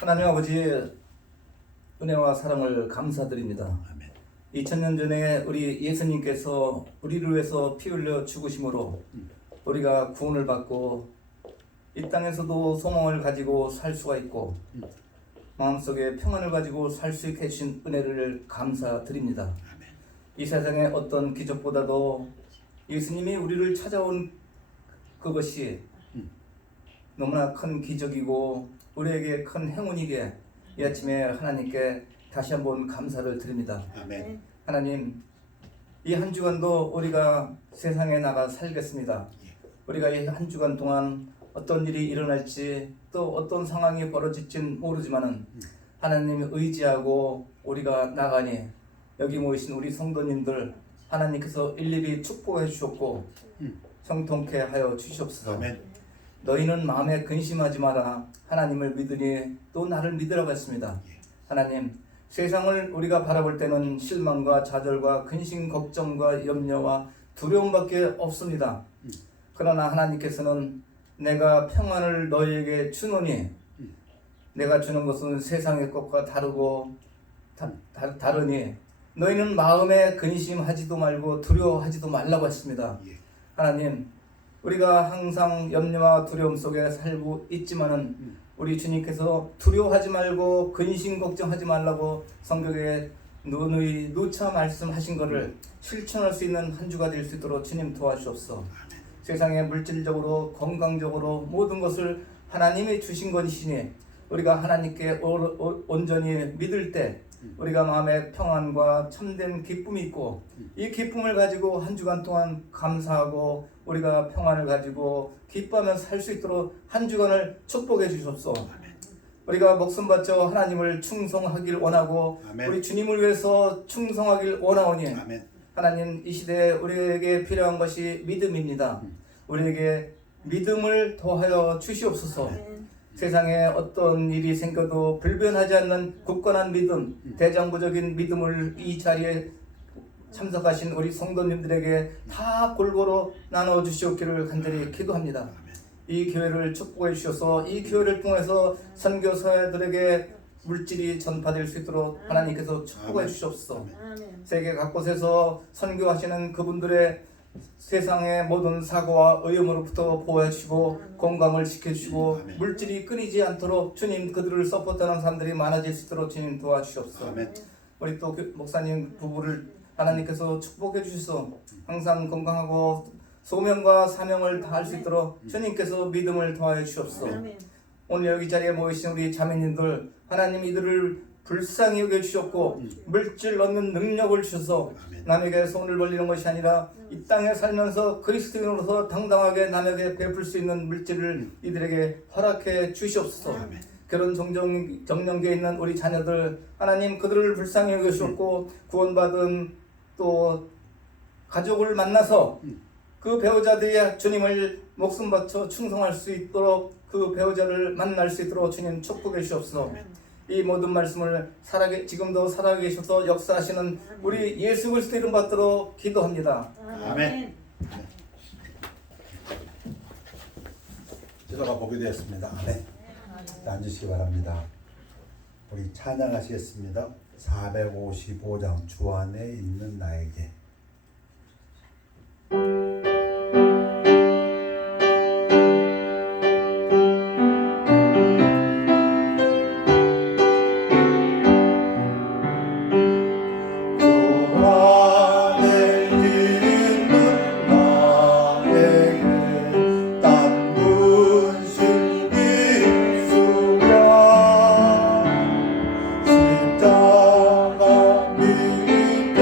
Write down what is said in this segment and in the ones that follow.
하나님 아버지 은혜와 사랑을 감사드립니다. 아멘. 2000년 전에 우리 예수님께서 우리를 위해서 피 흘려 죽으심으로 우리가 구원을 받고 이 땅에서도 소망을 가지고 살 수가 있고 마음속에 평안을 가지고 살 수 있게 해주신 은혜를 감사드립니다. 아멘. 이 세상의 어떤 기적보다도 예수님이 우리를 찾아온 그것이 너무나 큰 기적이고 우리에게 큰 행운이기에 이 아침에 하나님께 다시 한번 감사를 드립니다. 아멘. 하나님, 이 한 주간도 우리가 세상에 나가 살겠습니다. 우리가 이 한 주간 동안 어떤 일이 일어날지 또 어떤 상황이 벌어질진 모르지만은 하나님을 의지하고 우리가 나가니 여기 모이신 우리 성도님들 하나님께서 일일이 축복해 주셨고 형통케 하여 주시옵소서. 아멘. 너희는 마음에 근심하지 마라. 하나님을 믿으니 또 나를 믿으라고 했습니다. 하나님, 세상을 우리가 바라볼 때는 실망과 좌절과 근심, 걱정과 염려와 두려움밖에 없습니다. 그러나 하나님께서는 내가 평안을 너희에게 주노니 내가 주는 것은 세상의 것과 다르고 다르니 너희는 마음에 근심하지도 말고 두려워하지도 말라고 했습니다. 하나님, 우리가 항상 염려와 두려움 속에 살고 있지만은 우리 주님께서 두려워하지 말고 근심 걱정하지 말라고 성경에 누누이 누차 말씀하신 것을 실천할 수 있는 한 주가 될 수 있도록 주님 도와주옵소서. 세상에 물질적으로 건강적으로 모든 것을 하나님이 주신 것이시니 우리가 하나님께 온전히 믿을 때 우리가 마음에 평안과 참된 기쁨이 있고 이 기쁨을 가지고 한 주간 동안 감사하고 우리가 평안을 가지고 기뻐하며 살 수 있도록 한 주간을 축복해 주옵소서. 우리가 목숨 바쳐 하나님을 충성하길 원하고 아멘. 우리 주님을 위해서 충성하길 원하오니 아멘. 하나님, 이 시대에 우리에게 필요한 것이 믿음입니다. 우리에게 믿음을 더하여 주시옵소서. 세상에 어떤 일이 생겨도 불변하지 않는 굳건한 믿음, 대장부적인 믿음을 이 자리에 참석하신 우리 성도님들에게 다 골고루 나눠 주시옵기를 간절히 기도합니다. 이 교회를 축복해 주셔서 이 교회를 통해서 선교사들에게 물질이 전파될 수 있도록 하나님께서 축복해 주시옵소서. 세계 각곳에서 선교하시는 그분들의 세상의 모든 사고와 의염으로부터 보호해 주시고 건강을 지켜주시고 물질이 끊이지 않도록 주님 그들을 서포트하는 사람들이 많아질 수 있도록 주님 도와주시옵소서. 아멘. 우리 또 목사님 부부를 하나님께서 축복해 주셔서 항상 건강하고 소명과 사명을 다할 수 있도록 주님께서 믿음을 더하여 주시옵소서. 오늘 여기 자리에 모이신 우리 자매님들 하나님 이들을 불쌍히 여겨주셨고 물질 얻는 능력을 주셔서 남에게 손을 벌리는 것이 아니라 이 땅에 살면서 그리스도인으로서 당당하게 남에게 베풀 수 있는 물질을 이들에게 허락해 주시옵소서. 결혼 정령계에 있는 우리 자녀들 하나님 그들을 불쌍히 여겨주셨고 구원받은 또 가족을 만나서 그 배우자들이 주님을 목숨 바쳐 충성할 수 있도록 그 배우자를 만날 수 있도록 주님 축복해 주옵소서. 이 모든 말씀을 지금도 살아계셔서 역사하시는 우리 예수 그리스도 이름 받도록 기도합니다. 아멘. 기도가 보기되었습니다. 아멘. 앉으시기 바랍니다. 우리 찬양하시겠습니다. 455장 주 안에 있는 나에게. 십자가 밑에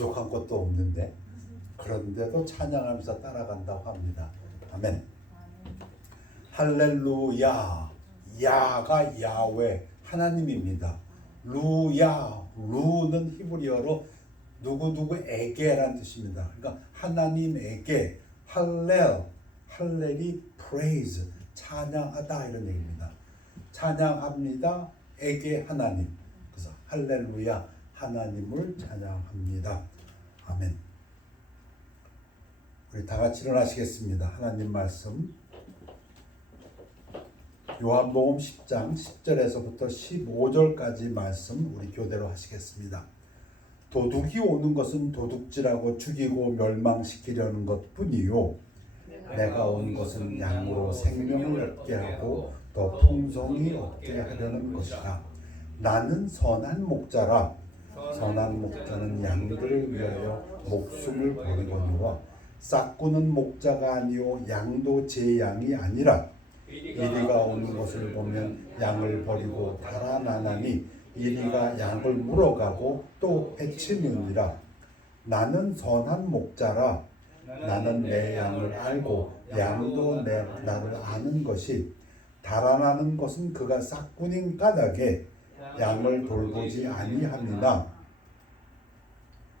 부족한 것도 없는데 그런데도 찬양하면서 따라간다고 합니다. 아멘. 할렐루야. 야가 야훼 하나님입니다. 루야, 루는 히브리어로 누구누구에게라는 뜻입니다. 그러니까 하나님에게 할렐이 praise, 찬양하다 이런 얘기입니다. 찬양합니다. 에게 하나님. 그래서 할렐루야, 하나님을 찬양합니다. 아멘. 우리 다 같이 일어나시겠습니다. 하나님 말씀 요한복음 10장 10절에서부터 15절까지 말씀 우리 교대로 하시겠습니다. 도둑이 오는 것은 도둑질하고 죽이고 멸망시키려는 것뿐이요 내가 온 것은 양으로 생명을 얻게 하고 더 풍성히 얻게 하려는 것이라. 나는 선한 목자라. 선한 목자는 양들을 위하여 목숨을 버리거니와 싹구는 목자가 아니요 양도 제 양이 아니라. 이리가 오는 것을 보면 양을 버리고 달아나나니 이리가 양을 물어가고 또 해치느니라. 나는 선한 목자라. 나는 내 양을 알고 양도 나를 아는 것이. 달아나는 것은 그가 싹군인 까닭에 양을 돌보지 아니함이나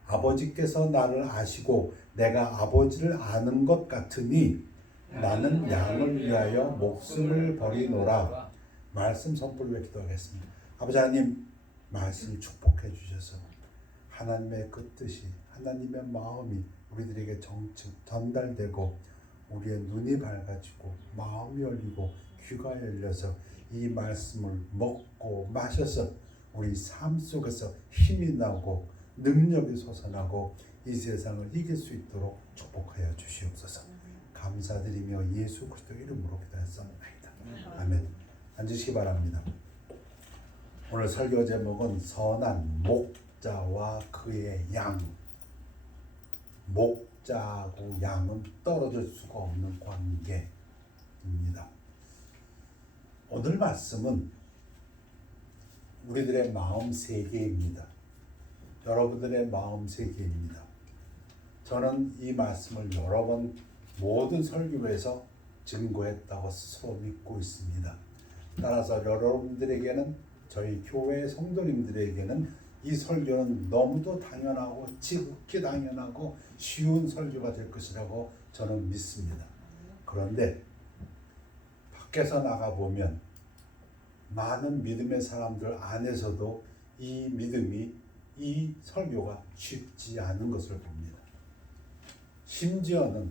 아버지께서 나를 아시고 내가 아버지를 아는 것 같으니 나는 양을 위하여 목숨을 버리노라. 말씀 선포를 기도하겠습니다. 아버지 하나님 말씀 축복해 주셔서 하나님의 그 뜻이 하나님의 마음이 우리들에게 정측 전달되고 우리의 눈이 밝아지고 마음이 열리고 귀가 열려서 이 말씀을 먹고 마셔서 우리 삶 속에서 힘이 나고 능력이 솟아나고 이 세상을 이길 수 있도록 축복하여 주시옵소서. 감사드리며 예수 그리스도 이름으로 기도했습니다. 아멘. 앉으시기 바랍니다. 오늘 설교 제목은 선한 목자와 그의 양. 목자하고 양은 떨어질 수가 없는 관계입니다. 오늘 말씀은 우리들의 마음 세계입니다. 여러분들의 마음 세계입니다. 저는 이 말씀을 여러 번 모든 설교에서 증거했다고 스스로 믿고 있습니다. 따라서 여러분들에게는 저희 교회 성도님들에게는 이 설교는 너무도 당연하고 지극히 당연하고 쉬운 설교가 될 것이라고 저는 믿습니다. 그런데 밖에서 나가보면 많은 믿음의 사람들 안에서도 이 믿음이 이 설교가 쉽지 않은 것을 봅니다. 심지어는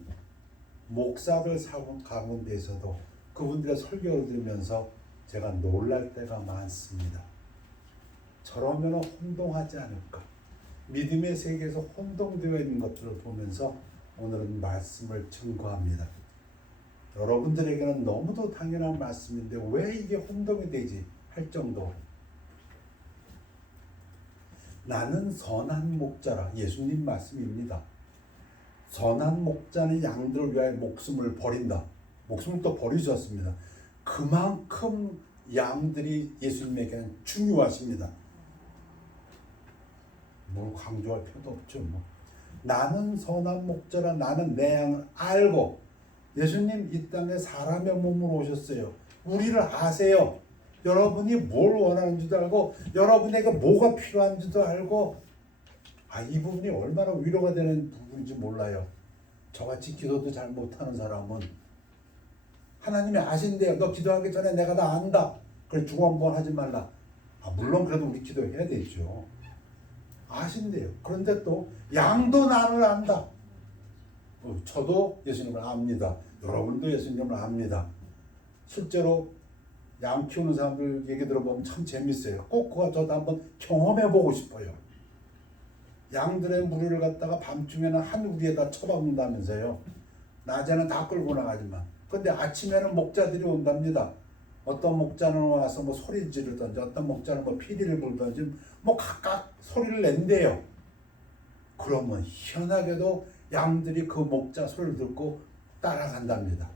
목사들 가운데에서도 그분들의 설교를 들으면서 제가 놀랄 때가 많습니다. 저러면 혼동하지 않을까? 믿음의 세계에서 혼동되어 있는 것들을 보면서 오늘은 말씀을 증거합니다. 여러분들에게는 너무도 당연한 말씀인데 왜 이게 혼동이 되지? 할 정도. 나는 선한 목자라. 예수님 말씀입니다. 선한 목자는 양들을 위하여 목숨을 버린다. 목숨을 또 버리셨습니다. 그만큼 양들이 예수님에게는 중요하십니다. 뭘 강조할 필요도 없죠. 뭐. 나는 선한 목자라. 나는 내 양을 알고. 예수님 이 땅에 사람의 몸으로 오셨어요. 우리를 아세요. 여러분이 뭘 원하는지도 알고 여러분에게 뭐가 필요한지도 알고 이 부분이 얼마나 위로가 되는 부분인지 몰라요. 저같이 기도도 잘 못하는 사람은 하나님이 아신대요. 너 기도하기 전에 내가 다 안다. 그래 중원부원 하지 말라. 물론 그래도 우리 기도해야 되죠. 아신대요. 그런데 또 양도 나를 안다. 저도 예수님을 압니다. 여러분도 예수님을 압니다. 실제로 양 키우는 사람들 얘기 들어보면 참 재밌어요. 꼭 그거 저도 한번 경험해보고 싶어요. 양들의 무리를 갖다가 밤중에는 한 우리에다 처박는다면서요. 낮에는 다 끌고 나가지만. 근데 아침에는 목자들이 온답니다. 어떤 목자는 와서 뭐 소리 지르든지 어떤 목자는 뭐 피리를 불든지 뭐 각각 소리를 낸대요. 그러면 희한하게도 양들이 그 목자 소리를 듣고 따라간답니다.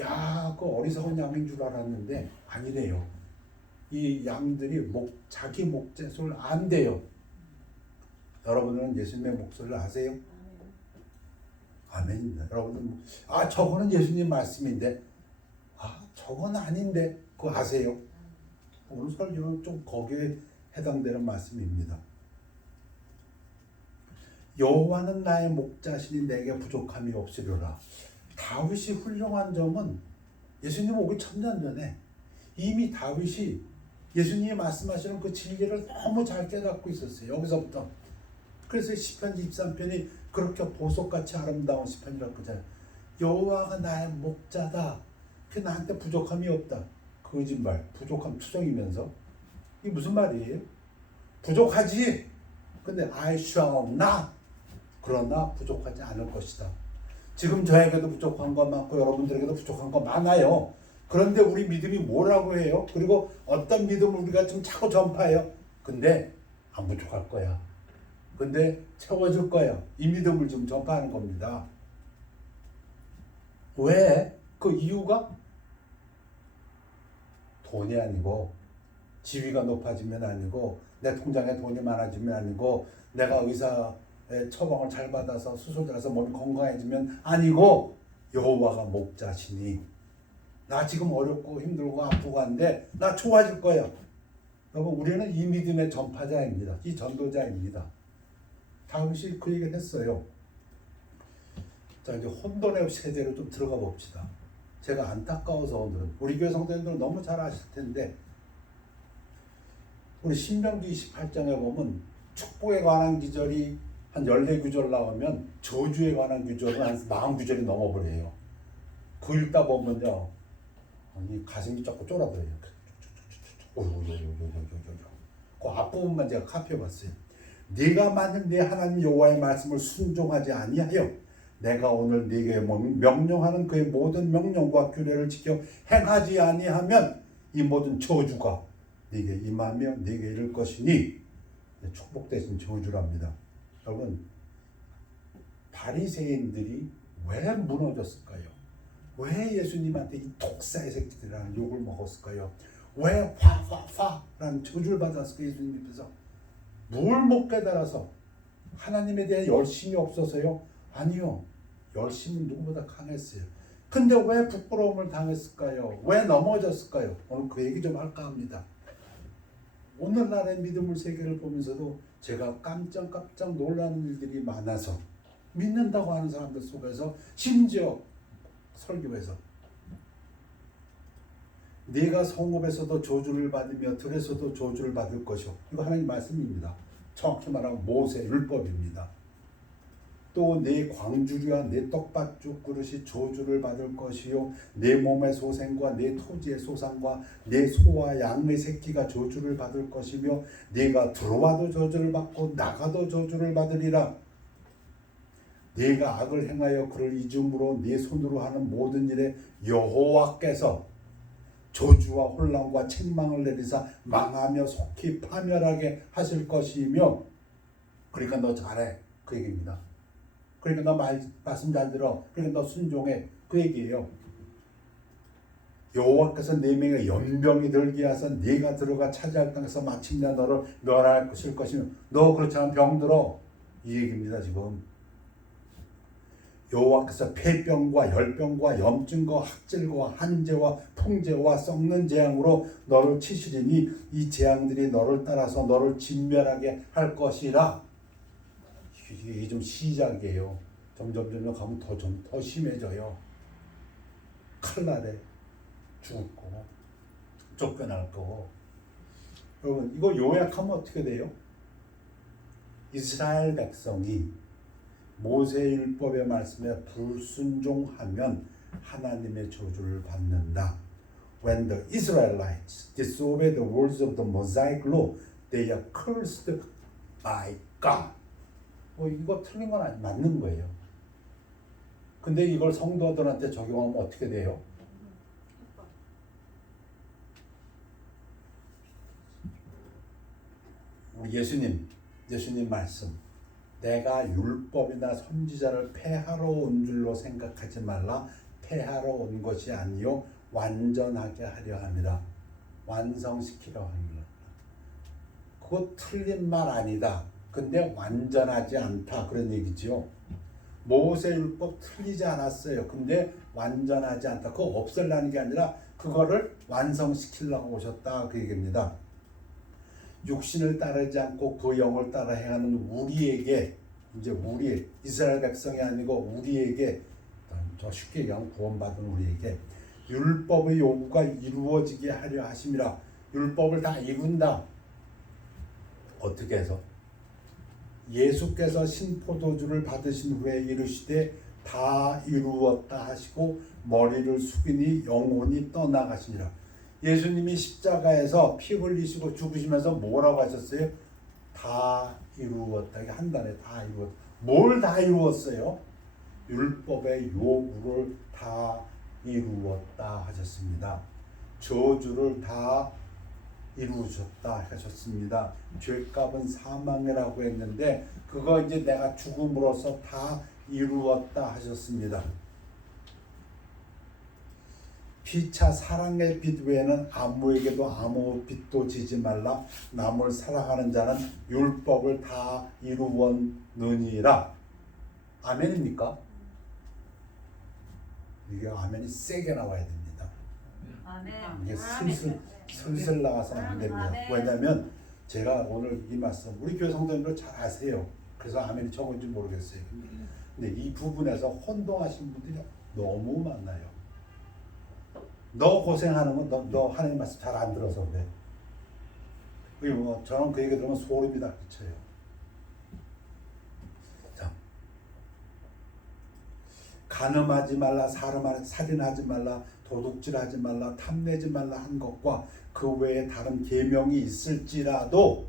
야, 그 어리석은 양인 줄 알았는데 아니래요. 이 양들이 자기 목자 소리를 안대요. 여러분은 예수님의 목소리를 아세요? 아멘입니다. 여러분은 저거는 예수님 말씀인데 저건 아닌데 그거 아세요? 오늘 설교는 좀 거기에 해당되는 말씀입니다. 여호와는 나의 목자시니 내게 부족함이 없으리라. 다윗이 훌륭한 점은 예수님 오기 천년 전에 이미 다윗이 예수님이 말씀하시는 그 진리를 너무 잘 깨닫고 있었어요. 여기서부터. 그래서 시편 23편이 그렇게 보석같이 아름다운 시편이라고 그러잖아요. 여호와가 나의 목자다. 그 나한테 부족함이 없다. 거짓말, 부족함 투정이면서 이게 무슨 말이에요? 부족하지. 근데 I shall not. 그러나 부족하지 않을 것이다. 지금 저에게도 부족한 거 많고 여러분들에게도 부족한 거 많아요. 그런데 우리 믿음이 뭐라고 해요? 그리고 어떤 믿음을 우리가 좀 자꾸 전파해요. 근데 안 부족할 거야. 근데 채워줄 거야. 이 믿음을 좀 전파하는 겁니다. 왜? 그 이유가 돈이 아니고 지위가 높아지면 아니고 내 통장에 돈이 많아지면 아니고 내가 의사의 처방을 잘 받아서 수술해서 몸이 건강해지면 아니고 여호와가 목자시니 나 지금 어렵고 힘들고 아프고 한데 나 좋아질 거야. 여러분 우리는 이 믿음의 전파자입니다. 이 전도자입니다. 다윗이 그 얘기를 했어요. 자 이제 혼돈의 세대로 좀 들어가 봅시다. 제가 안타까워서 오늘은 우리 교회 성도님들은 너무 잘 아실 텐데 우리 신명기 28장에 보면 축복에 관한 기절이 한 14구절 나오면 저주에 관한 구절은 한 40구절이 넘어버려요. 그 읽다 보면요 이 가슴이 자꾸 쫄아들어요. 그 앞부분만 제가 카피해봤어요. 네가 만일 네 하나님 여호와의 말씀을 순종하지 아니하여 내가 오늘 네게 명령하는 그의 모든 명령과 규례를 지켜 행하지 아니하면 이 모든 저주가 네게 임하며 네게 이를 것이니 축복 대신 저주랍니다. 여러분 바리새인들이 왜 무너졌을까요? 왜 예수님한테 이 독사의 새끼들이라는 욕을 먹었을까요? 왜 화라는 저주를 받았을까요? 예수님 앞에서 뭘 못 깨달아서 하나님에 대한 열심이 없어서요? 아니요. 열심은 누구보다 강했어요. 근데 왜 부끄러움을 당했을까요? 왜 넘어졌을까요? 오늘 그 얘기 좀 할까 합니다. 오늘날의 믿음의 세계를 보면서도 제가 깜짝 놀라는 일들이 많아서 믿는다고 하는 사람들 속에서 심지어 설교에서 네가 성읍에서도 저주를 받으며 들에서도 저주를 받을 것이요. 이거 하나님 말씀입니다. 정확히 말하면 모세 율법입니다. 또 내 광주리와 내 떡밥죽 그릇이 저주를 받을 것이요 내 몸의 소생과 내 토지의 소산과 내 소와 양의 새끼가 저주를 받을 것이며 네가 들어와도 저주를 받고 나가도 저주를 받으리라. 네가 악을 행하여 그를 잊음으로 네 손으로 하는 모든 일에 여호와께서 저주와 혼란과 책망을 내리사 망하며 속히 파멸하게 하실 것이며 그러니까 너 잘해 그 얘기입니다. 그러니까 너 말씀 잘 들어. 그러니까 너 순종해. 그 얘기예요. 여호와께서 네 명의 연병이 들게 하사 네가 들어가 차지할 땅에서 마침내 너를 멸하실 것이며 너 그렇지 않으면 병들어. 이 얘기입니다 지금. 여호와께서 폐병과 열병과 염증과 학질과 한재와 풍재와 썩는 재앙으로 너를 치시리니 이 재앙들이 너를 따라서 너를 진멸하게 할 것이라. 이게 좀 시작이에요. 점점 가면 더 심해져요. 칼날에 죽을 거고 쫓겨날 거고. 여러분 이거 요약하면 어떻게 돼요? 이스라엘 백성이 모세율법의 말씀에 불순종하면 하나님의 저주를 받는다. When the Israelites disobey the words of the Mosaic law, they are cursed by God. 이거 틀린 건 아니, 맞는 거예요. 근데 이걸 성도들한테 적용하면 어떻게 돼요? 우리 예수님 말씀. 내가 율법이나 선지자를 폐하러 온 줄로 생각하지 말라. 폐하러 온 것이 아니요 완전하게 하려 함이라. 완성시키려 함이라. 그거 틀린 말 아니다. 근데 완전하지 않다 그런 얘기지요. 모세율법 틀리지 않았어요. 근데 완전하지 않다. 그거 없애려는 게 아니라 그거를 완성시키려고 오셨다 그 얘기입니다. 육신을 따르지 않고 그 영을 따라 행하는 우리에게, 이제 우리 이스라엘 백성이 아니고 우리에게, 더 쉽게 얘기하면 구원받은 우리에게 율법의 요구가 이루어지게 하려 하심이라. 율법을 다 이룬다. 어떻게 해서? 예수께서 신포도주를 받으신 후에 이르시되 다 이루었다 하시고 머리를 숙이니 영혼이 떠나가시니라. 예수님이 십자가에서 피 흘리시고 죽으시면서 뭐라고 하셨어요? 다 이루었다. 이게 한 단에 다 이루었다. 뭘 다 이루었어요? 율법의 요구를 다 이루었다 하셨습니다. 저주를 다 이루셨다 하셨습니다. 죄값은 사망이라고 했는데 그거 이제 내가 죽음으로써 다 이루었다 하셨습니다. 피차 사랑의 빛 외에는 아무에게도 아무 빛도 지지 말라. 남을 사랑하는 자는 율법을 다 이루었느니라. 아멘입니까? 이게 아멘이 세게 나와야 됩니다. 아멘. 이게 슬슬 나가서는 안 됩니다. 왜냐하면 제가 오늘 이 말씀 우리 교회 성도님들 잘 아세요. 그래서 아멘이 적은지 모르겠어요. 근데 이 부분에서 혼동하신 분들이 너무 많아요. 너 고생하는 건 너 하나님 말씀 잘 안 들어서 그래. 그리고 뭐 저는 그 얘기 들으면 소름이 다 끼쳐요. 자, 간음하지 말라, 살인하지 말라, 도둑질하지 말라, 탐내지 말라 한 것과 그 외에 다른 계명이 있을지라도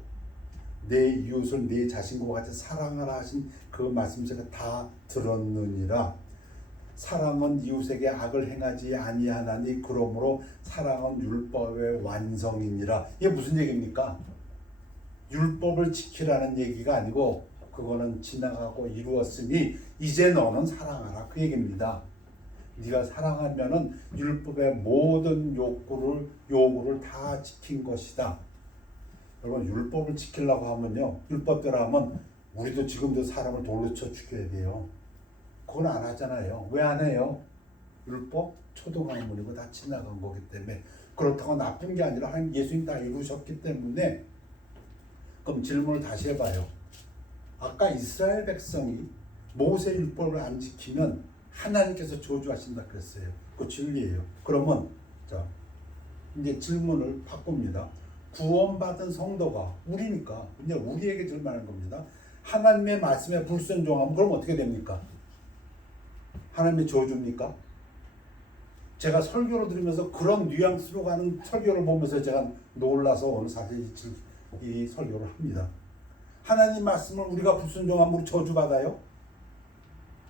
내 이웃을 내 자신과 같이 사랑하라 하신 그 말씀 제가 다 들었느니라. 사랑은 이웃에게 악을 행하지 아니하나니 그러므로 사랑은 율법의 완성이니라. 이게 무슨 얘기입니까? 율법을 지키라는 얘기가 아니고 그거는 지나가고 이루었으니 이제 너는 사랑하라 그 얘기입니다. 네가 사랑하면은 율법의 모든 요구를 다 지킨 것이다. 여러분 율법을 지키려고 하면요, 율법대로 하면 우리도 지금도 사람을 돌로 쳐 죽여야 돼요. 그건 안 하잖아요. 왜 안 해요? 율법 초도강물이고 다 지나간 거기 때문에. 그렇다고 나쁜 게 아니라 예수님 다 이루셨기 때문에. 그럼 질문을 다시 해봐요. 아까 이스라엘 백성이 모세 율법을 안 지키면 하나님께서 저주하신다 그랬어요. 그 진리예요. 그러면 자 이제 질문을 바꿉니다. 구원받은 성도가 우리니까 이제 우리에게 질문하는 겁니다. 하나님의 말씀에 불순종하면 그럼 어떻게 됩니까? 하나님의 저주입니까? 제가 설교를 들으면서 그런 뉘앙스로 가는 설교를 보면서 제가 놀라서 오늘 사실 이 설교를 합니다. 하나님 말씀을 우리가 불순종하면 우리 저주받아요?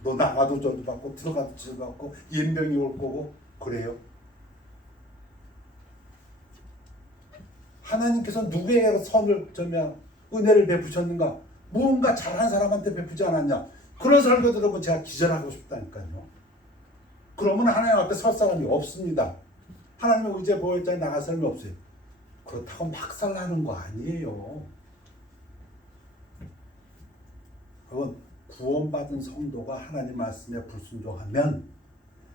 너 나가도 저주받고 들어가도 저주받고 연병이 올 거고 그래요? 하나님께서 누구에게 은혜를 베푸셨는가? 무언가 잘한 사람한테 베푸지 않았냐? 그런 설교 들으면 제가 기절하고 싶다니까요. 그러면 하나님 앞에 설 사람이 없습니다. 하나님의 의제 보혈자에 나갈 사람이 없어요. 그렇다고 막 살라는 거 아니에요. 그건 구원받은 성도가 하나님 말씀에 불순종하면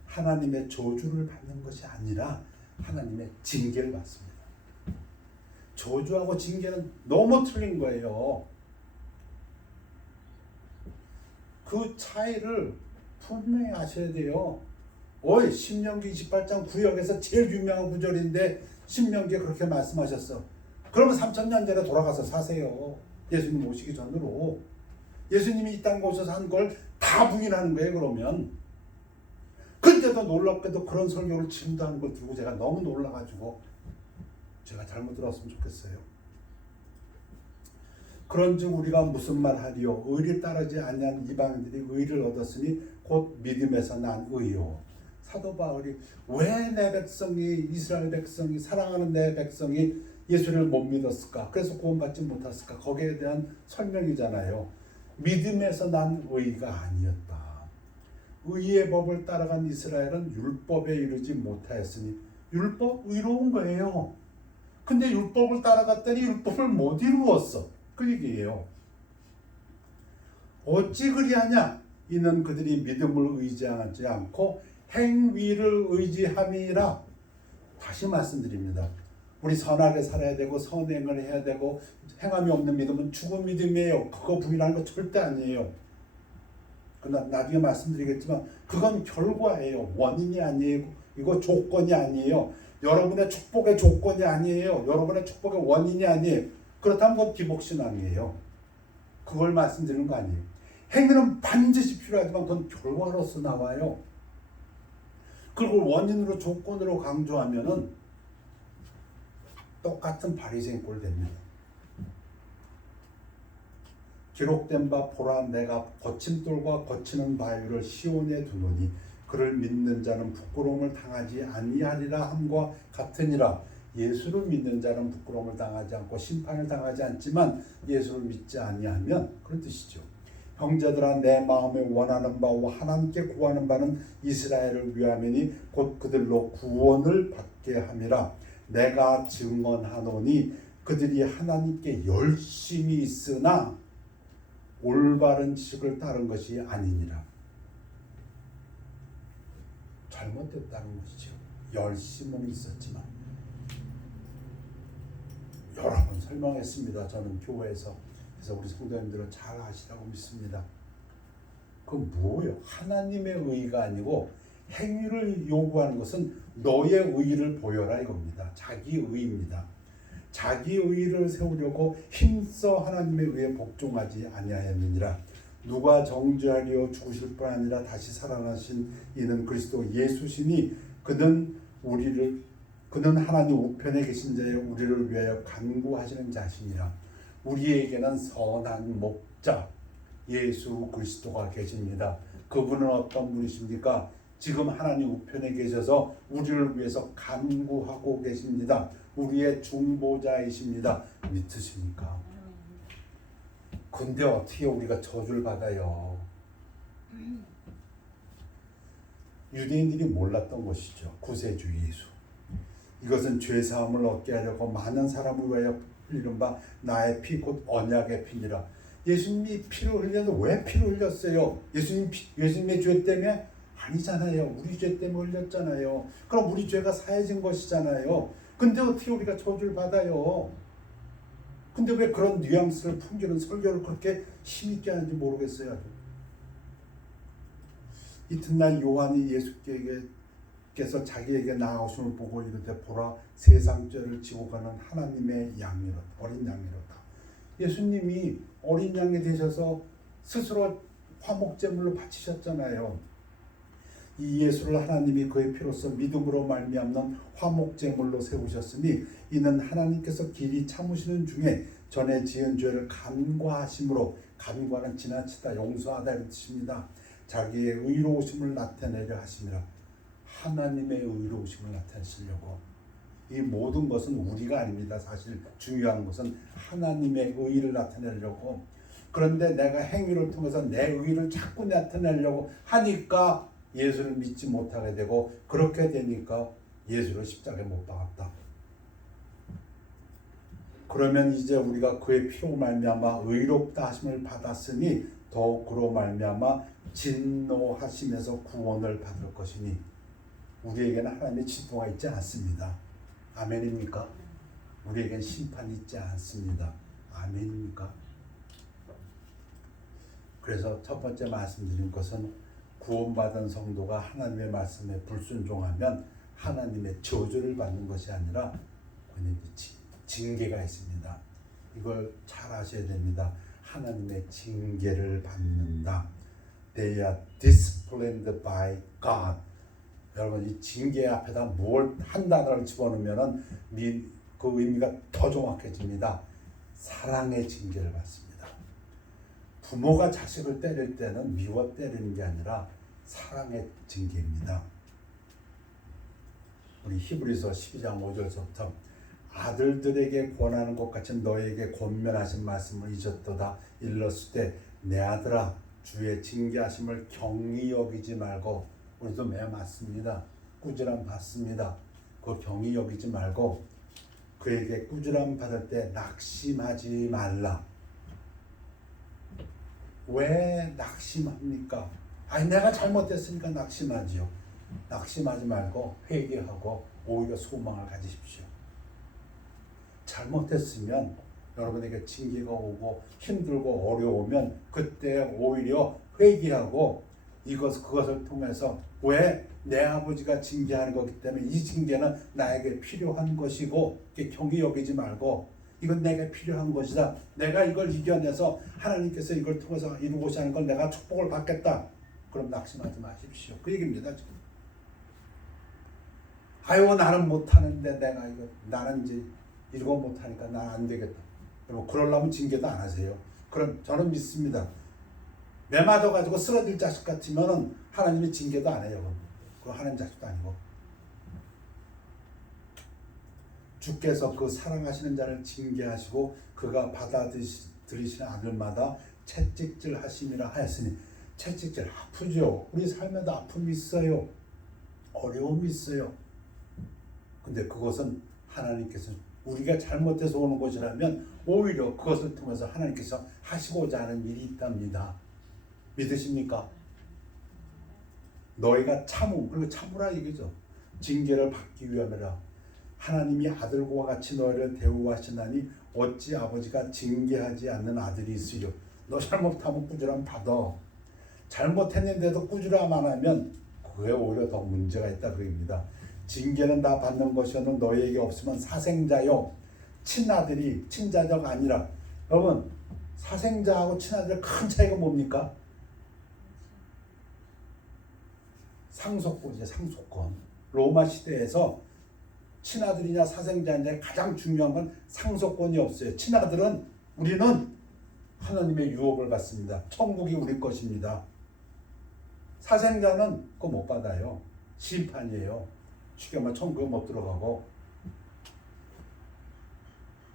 하나님의 저주를 받는 것이 아니라 하나님의 징계를 받습니다. 저주하고 징계는 너무 틀린 거예요. 그 차이를 분명히 아셔야 돼요. 신명기 28장 9역에서 제일 유명한 구절인데 신명기에 그렇게 말씀하셨어. 그러면 3000년 전에 돌아가서 사세요. 예수님 오시기 전으로. 예수님이 이 땅에 오셔서 한 걸 다 부인하는 거예요. 그러면. 근데도 놀랍게도 그런 설교를 지금도 하는 걸 들고 제가 너무 놀라가지고 제가 잘못 들었으면 좋겠어요. 그런즉 우리가 무슨 말하리요? 의를 따르지 아니한 이방인들이 의를 얻었으니 곧 믿음에서 난 의요. 사도 바울이 왜 내 백성이 이스라엘 백성이 사랑하는 내 백성이 예수를 못 믿었을까? 그래서 구원받지 못했을까? 거기에 대한 설명이잖아요. 믿음에서 난 의가 아니었다. 의의 법을 따라간 이스라엘은 율법에 이르지 못하였으니 율법 의로운 거예요. 근데 율법을 따라갔더니 율법을 못 이루었어. 그 얘기예요. 어찌 그리하냐? 이는 그들이 믿음을 의지하지 않고 행위를 의지함이라. 다시 말씀드립니다. 우리 선하게 살아야 되고 선행을 해야 되고 행함이 없는 믿음은 죽은 믿음이에요. 그거 부인하는 거 절대 아니에요. 그러나 나중에 말씀드리겠지만 그건 결과예요. 원인이 아니에요. 이거 조건이 아니에요. 여러분의 축복의 조건이 아니에요. 여러분의 축복의 원인이 아니에요. 그렇다면 그건 기복신앙이에요. 그걸 말씀드리는 거 아니에요. 행위는 반드시 필요하지만 그건 결과로서 나와요. 그걸 원인으로 조건으로 강조하면은 똑같은 바리새인 꼴 됩니다. 기록된 바 보라 내가 거침돌과 거치는 바위를 시온에 두노니 그를 믿는 자는 부끄러움을 당하지 아니하리라 함과 같으니라. 예수를 믿는 자는 부끄러움을 당하지 않고 심판을 당하지 않지만 예수를 믿지 아니하면 그런 뜻이죠. 형제들아 내 마음에 원하는 바와 하나님께 구하는 바는 이스라엘을 위함이니 곧 그들로 구원을 받게 함이라. 내가 증언하노니 그들이 하나님께 열심히 있으나 올바른 지식을 따른 것이 아니니라. 잘못됐다는 것이죠. 열심은 있었지만 여러 번 설명했습니다. 저는 교회에서. 그래서 우리 성도님들은 잘 아시라고 믿습니다. 그건 뭐예요? 하나님의 의가 아니고 행위를 요구하는 것은 너의 의를 보여라 이겁니다. 자기 의입니다. 자기 의를 세우려고 힘써 하나님의 의에 복종하지 아니하였느니라. 누가 정죄하려 죽으실 뿐 아니라 다시 살아나신 이는 그리스도 예수시니 그는 하나님 우편에 계신 자여 우리를 위하여 간구하시는 자시니라. 우리에게는 선한 목자 예수 그리스도가 계십니다. 그분은 어떤 분이십니까? 지금 하나님 우편에 계셔서 우리를 위해서 간구하고 계십니다. 우리의 중보자이십니다. 믿으십니까? 근데 어떻게 우리가 저주를 받아요? 유대인들이 몰랐던 것이죠. 구세주 예수. 이것은 죄사함을 얻게 하려고 많은 사람을 위하여 흘리는 바 나의 피 곧 언약의 피니라. 예수님이 피를 흘려서 왜 피를 흘렸어요? 예수님의 죄 때문에? 아니잖아요. 우리 죄 때문에 흘렸잖아요. 그럼 우리 죄가 사해진 것이잖아요. 근데 어떻게 우리가 저주를 받아요? 근데 왜 그런 뉘앙스를 풍기는 설교를 그렇게 힘있게 하는지 모르겠어요. 이튿날 요한이 예수께서 자기에게 나아오심을 보고 이르되 보라 세상 죄를 지고 가는 하나님의 양이로다. 어린 양이로다. 예수님이 어린 양이 되셔서 스스로 화목제물로 바치셨잖아요. 이 예수를 하나님이 그의 피로써 믿음으로 말미암는 화목제물로 세우셨으니 이는 하나님께서 길이 참으시는 중에 전에 지은 죄를 간과하심으로, 간과는 지나치다 용서하다 이런 뜻입니다. 자기의 의로우심을 나타내려 하심이라. 하나님의 의로우심을 나타내시려고. 이 모든 것은 우리가 아닙니다. 사실 중요한 것은 하나님의 의를 나타내려고. 그런데 내가 행위를 통해서 내 의를 자꾸 나타내려고 하니까 예수를 믿지 못하게 되고, 그렇게 되니까 예수를 십자가에 못 박았다. 그러면 이제 우리가 그의 피로 말미암아 의롭다 하심을 받았으니 더욱 그로 말미암아 진노하심에서 구원을 받을 것이니, 우리에게는 하나님의 진노가 있지 않습니다. 아멘입니까? 우리에게는 심판이 있지 않습니다. 아멘입니까? 그래서 첫 번째 말씀드린 것은 구원받은 성도가 하나님의 말씀에 불순종하면 하나님의 저주를 받는 것이 아니라 그냥 징계가 있습니다. 이걸 잘 아셔야 됩니다. 하나님의 징계를 받는다. They are disciplined by God. 여러분, 이 징계 앞에다 뭘 한 단어를 집어넣으면은 그 의미가 더 정확해집니다. 사랑의 징계를 받습니다. 부모가 자식을 때릴 때는 미워 때리는 게 아니라 사랑의 징계입니다. 우리 히브리서 12장 5절서부터 아들들에게 권하는 것 같이 너에게 권면하신 말씀을 잊었도다. 일렀을 때 내 아들아 주의 징계하심을 경히 여기지 말고, 우리도 매 맞습니다. 꾸지람 받습니다. 그 경히 여기지 말고 그에게 꾸지람 받을 때 낙심하지 말라. 왜 낙심합니까? 아니 내가 잘못했으니까 낙심하지요. 낙심하지 말고 회개하고 오히려 소망을 가지십시오. 잘못했으면 여러분에게 징계가 오고 힘들고 어려우면 그때 오히려 회개하고 그것을 통해서 왜 내 아버지가 징계하는 거기 때문에 이 징계는 나에게 필요한 것이고 경히 여기지 말고 이건 내게 필요한 것이다. 내가 이걸 이겨내서 하나님께서 이걸 통해서 이루고자 하는 걸 내가 축복을 받겠다. 그럼 낙심하지 마십시오. 그 얘기입니다. 지금. 아유 나는 못하는데 나는 이제 이거 못하니까 난 안 되겠다. 그러려면 징계도 안 하세요. 그럼 저는 믿습니다. 매 맞아가지고 쓰러질 자식 같으면 하나님이 징계도 안 해요. 그거 하나님 자식도 아니고. 주께서 그 사랑하시는 자를 징계하시고 그가 받아들이시는 아들마다 채찍질 하심이라 하였으니 채찍질 아프죠. 우리 삶에도 아픔이 있어요. 어려움이 있어요. 근데 그것은 하나님께서 우리가 잘못해서 오는 것이라면 오히려 그것을 통해서 하나님께서 하시고자 하는 일이 있답니다. 믿으십니까? 너희가 그리고 참으라 이거죠. 징계를 받기 위함이라. 하나님이 아들과 같이 너희를 대우하시나니 어찌 아버지가 징계하지 않는 아들이 있으려. 너 잘못하면 꾸지람 받아. 잘못했는데도 꾸지람 안 하면 그게 오히려 더 문제가 있다 그럽니다. 징계는 다 받는 것이어는 너희에게 없으면 사생자요 친아들이 친자녀가 아니라. 여러분 사생자하고 친아들의 큰 차이가 뭡니까? 상속권이죠. 상속권. 로마 시대에서 친아들이냐 사생자냐 가장 중요한 건 상속권이 없어요. 친아들은 우리는 하나님의 유업을 받습니다. 천국이 우리 것입니다. 사생자는 그거 못 받아요. 심판이에요. 죽여면 천국에 못 들어가고.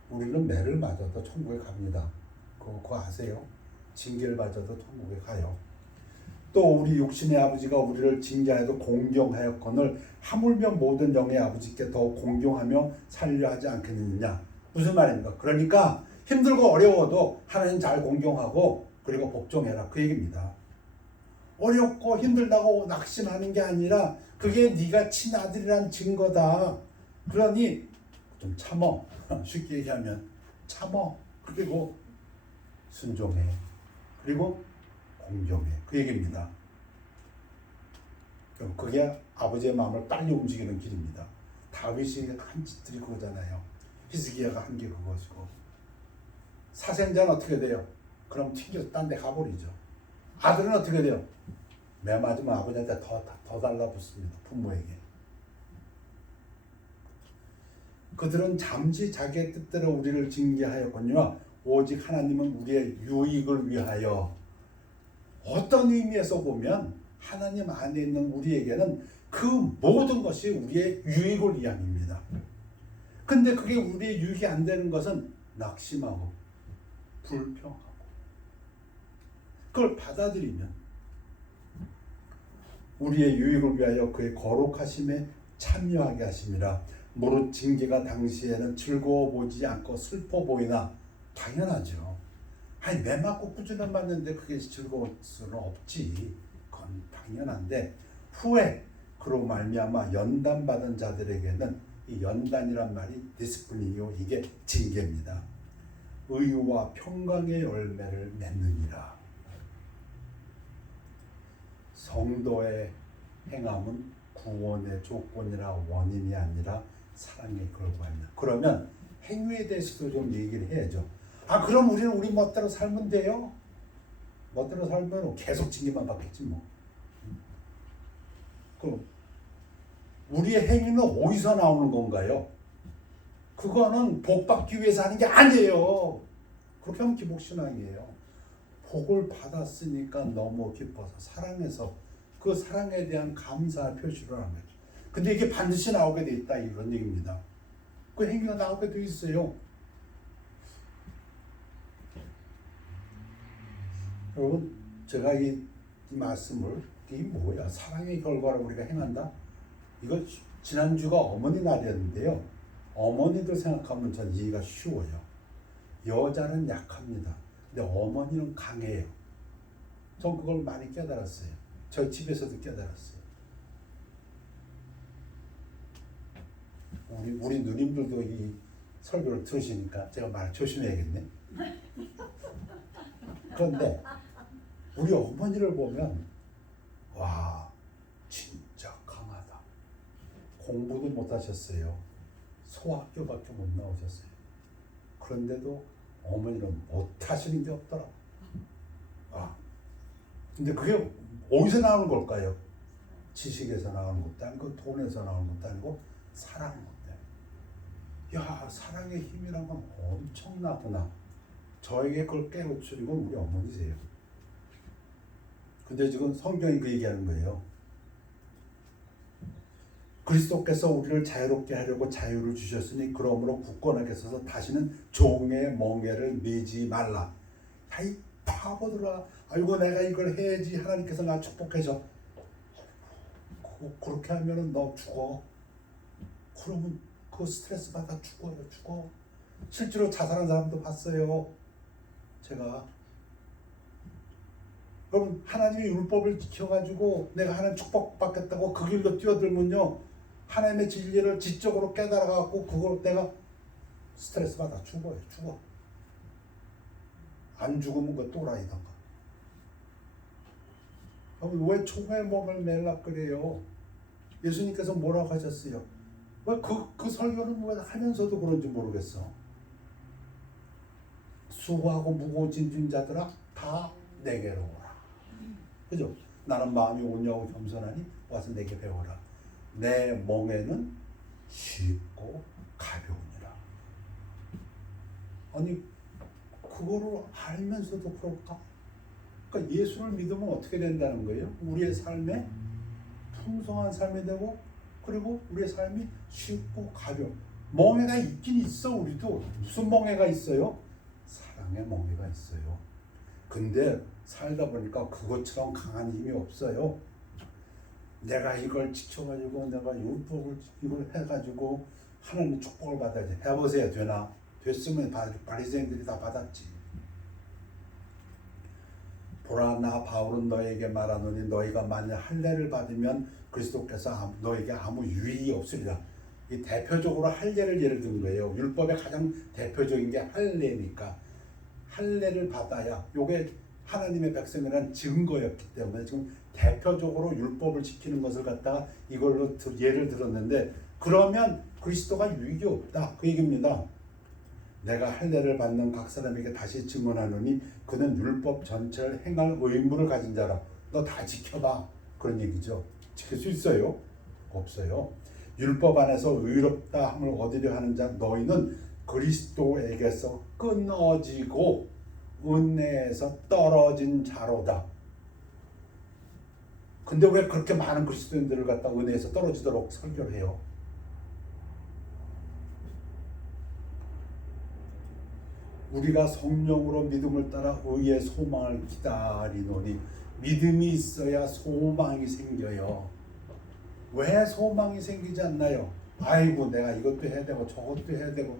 우리는 매를 맞아도 천국에 갑니다. 그거 아세요? 징계를 맞아도 천국에 가요. 또 우리 육신의 아버지가 우리를 징계하여도 공경하였거늘 하물며 모든 영의 아버지께 더 공경하며 살려 하지 않겠느냐. 무슨 말입니까? 그러니까 힘들고 어려워도 하나님 잘 공경하고 그리고 복종해라. 그 얘기입니다. 어렵고 힘들다고 낙심하는 게 아니라 그게 네가 친아들이란 증거다. 그러니 좀 참어. 쉽게 얘기하면 참어. 그리고 순종해. 그리고 공경해. 그 얘기입니다. 그게 아버지의 마음을 빨리 움직이는 길입니다. 다윗이 한 짓들이 그거잖아요. 히스기야가 한 게 그것이고. 사생자는 어떻게 돼요? 그럼 튕겨서 딴 데 가버리죠. 아들은 어떻게 돼요? 매 맞으면 아버지한테 더 달라붙습니다. 부모에게. 그들은 잠시 자기의 뜻대로 우리를 징계하였거니와 오직 하나님은 우리의 유익을 위하여. 어떤 의미에서 보면 하나님 안에 있는 우리에게는 그 모든 것이 우리의 유익을 위함입니다. 근데 그게 우리의 유익이 안 되는 것은 낙심하고 불평하고 그걸 받아들이면 우리의 유익을 위하여 그의 거룩하심에 참여하게 하심이라. 무릇 징계가 당시에는 즐거워 보이지 않고 슬퍼 보이나 당연하죠. 아니 매 맞고 꾸준히 맞는데 그게 즐거울 수는 없지. 그건 당연한데 후에 그로 말미암아 연단받은 자들에게는 이 연단이란 말이 디스플린이요 이게 징계입니다. 의와 평강의 열매를 맺느니라. 성도의 행함은 구원의 조건이라 원인이 아니라 사랑의 결과입니다. 그러면 행위에 대해서도 좀 얘기를 해야죠. 그럼 우리는 우리 멋대로 살면 돼요? 멋대로 살면 계속 징계만 받겠지 뭐. 그럼 우리의 행위는 어디서 나오는 건가요? 그거는 복 받기 위해서 하는 게 아니에요. 그렇게 하면 기복신앙이에요. 복을 받았으니까 너무 기뻐서 사랑해서 그 사랑에 대한 감사 표시를 하는 거죠. 근데 이게 반드시 나오게 돼 있다 이런 얘기입니다. 그 행위가 나오게 돼 있어요. 여러분 제가 이 말씀을 이게 뭐야? 사랑의 결과로 우리가 행한다? 이거 지난주가 어머니 날이었는데요. 어머니들 생각하면 전 이해가 쉬워요. 여자는 약합니다. 근데 어머니는 강해요. 전 그걸 많이 깨달았어요. 저희 집에서도 깨달았어요. 우리 누님들도 이 설교를 들으시니까 제가 말 조심해야겠네. 그런데 우리 어머니를 보면 와 진짜 강하다. 공부도 못하셨어요. 소학교밖에 못 나오셨어요. 그런데도 어머니는 못하시는 게 없더라. 아, 근데 그게 어디서 나오는 걸까요? 지식에서 나오는 것도 아니고 돈에서 나오는 것도 아니고 사랑인 것도 아니고. 야, 사랑의 힘이란 건 엄청나구나. 저에게 그걸 깨우치는 건 우리 어머니세요. 근데 지금 성경이 그 얘기하는 거예요. 그리스도께서 우리를 자유롭게 하려고 자유를 주셨으니 그러므로 굳건하게 서서 다시는 종의 멍에를 매지 말라. 야, 이 바보들아. 아이고 내가 이걸 해야지 하나님께서 나 축복해줘. 그렇게 하면은 너 죽어. 그러면 그 스트레스 받아 죽어. 실제로 자살한 사람도 봤어요. 제가. 그럼 하나님의 율법을 지켜가지고 내가 하나님 축복받겠다고 그 길로 뛰어들면요, 하나님의 진리를 지적으로 깨달아갖고 그걸 내가 스트레스 받아 죽어. 안 죽으면 그 또라이던가. 그럼 왜 총에 몸을 멜라 그래요? 예수님께서 뭐라고 하셨어요? 왜 그 설교는 왜 하면서도 그런지 모르겠어. 수고하고 무거운 짐진 자들아 다 내게로 오라. 그죠? 나는 마음이 온유하고 겸손하니 와서 내게 배워라. 내 멍에는 쉽고 가벼우니라. 아니 그거를 알면서도 그럴까? 그러니까 예수를 믿으면 어떻게 된다는 거예요? 우리의 삶에 풍성한 삶이 되고, 그리고 우리의 삶이 쉽고 가벼워. 멍에가 있긴 있어. 우리도 무슨 멍에가 있어요? 사랑의 멍에가 있어요. 근데 살다 보니까 그것처럼 강한 힘이 없어요. 내가 이걸 지켜가지고 내가 율법을 이걸 해가지고 하나님의 축복을 받아야지. 해보세요. 되나? 됐으면 바리새인들이 다 받았지. 보라, 나 바울은 너에게 말하노니 너희가 만약 할례를 받으면 그리스도께서 너에게 아무 유익이 없으리라. 이 대표적으로 할례를 예를 든 거예요. 율법의 가장 대표적인 게 할례니까 할례를 받아야 요게 하나님의 백성이라는 증거였기 때문에 지금 대표적으로 율법을 지키는 것을 갖다가 이걸로 예를 들었는데, 그러면 그리스도가 유익이 없다 그 얘기입니다. 내가 할례를 받는 각 사람에게 다시 증언하노니 그는 율법 전체를 행할 의무를 가진 자라. 너 다 지켜봐 그런 얘기죠. 지킬 수 있어요? 없어요. 율법 안에서 의롭다 함을 얻으려 하는 자 너희는 그리스도에게서 끊어지고 은혜에서 떨어진 자로다. 근데 왜 그렇게 많은 그리스도인들을 갖다 은혜에서 떨어지도록 설교를 해요? 우리가 성령으로 믿음을 따라 의의 소망을 기다리노니, 믿음이 있어야 소망이 생겨요. 왜 소망이 생기지 않나요? 아이고 내가 이것도 해야 되고 저것도 해야 되고.